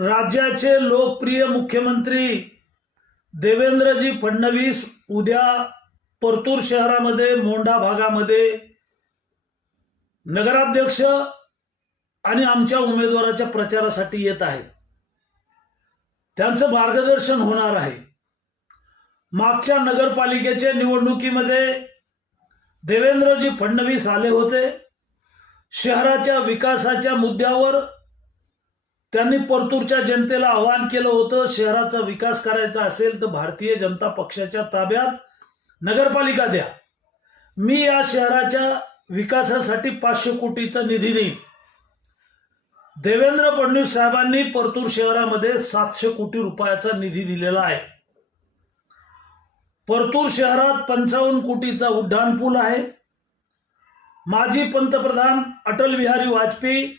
राज्याचे लोकप्रिय मुख्यमंत्री देवेंद्रजी फडणवीस उद्या परतूर शहरामध्ये मोंढा भागामध्ये नगराध्यक्ष आणि आमच्या उमेदवाराच्या प्रचारासाठी येत आहेत। त्यांचं मार्गदर्शन होणार आहे। मागच्या नगरपालिकेच्या निवडणुकीमध्ये देवेंद्रजी फडणवीस आले होते। शहराच्या विकासाच्या मुद्द्यावर त्यांनी परतूरच्या जनतेला आवाहन केलं होतं, शहराचा विकास करायचा असेल तर भारतीय जनता पक्षाच्या ताब्यात नगरपालिका द्या, मी या शहराच्या विकासासाठी 500 कोटीचा निधी देईन। देवेंद्र फडणवीस साहेबांनी परतूर शहरामध्ये 700 कोटी रुपयाचा निधी दिलेला आहे। परतूर शहरात 55 कोटीचा उड्डाणपूल आहे। माजी पंतप्रधान अटल बिहारी वाजपेयी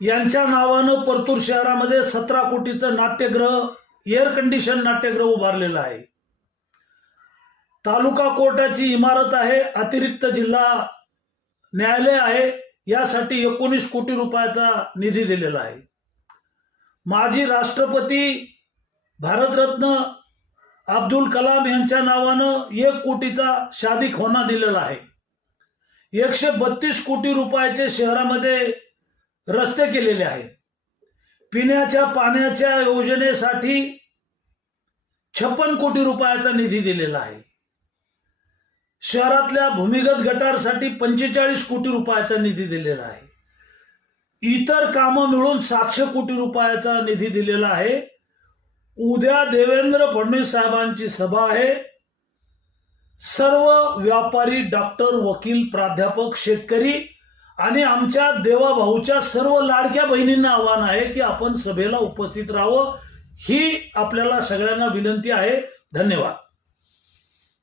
यांच्या नावानं परतूर शहरामध्ये 17 कोटीचं नाट्यगृह, एअर कंडिशन नाट्यगृह उभारलेलं आहे। तालुका कोर्टाची इमारत आहे, अतिरिक्त जिल्हा न्यायालय आहे, यासाठी 19 कोटी रुपयाचा निधी दिलेला आहे। माजी राष्ट्रपती भारतरत्न अब्दुल कलाम यांच्या नावानं 1 कोटीचा शादी खोना दिलेला आहे। 132 कोटी रुपयाचे शहरामध्ये रस्ते केलेले आहेत। पिण्याच्या पाण्याच्या योजनेसाठी 56 कोटी रुपयाचा निधी दिलेला आहे। शहरातल्या भूमिगत गटारसाठी 45 कोटी रुपयाचा निधी दिलेला आहे। इतर कामं मिळून 700 कोटी रुपयाचा निधी दिलेला आहे। उद्या देवेंद्र फडणवीस साहेबांची सभा आहे। सर्व व्यापारी, डॉक्टर, वकील, प्राध्यापक, शेतकरी आणि आमच्या देवाभाऊच्या सर्व लाडक्या बहिणींना आव्हान आहे की आपण सभेला उपस्थित राहावं, ही आपल्याला सगळ्यांना विनंती आहे। धन्यवाद।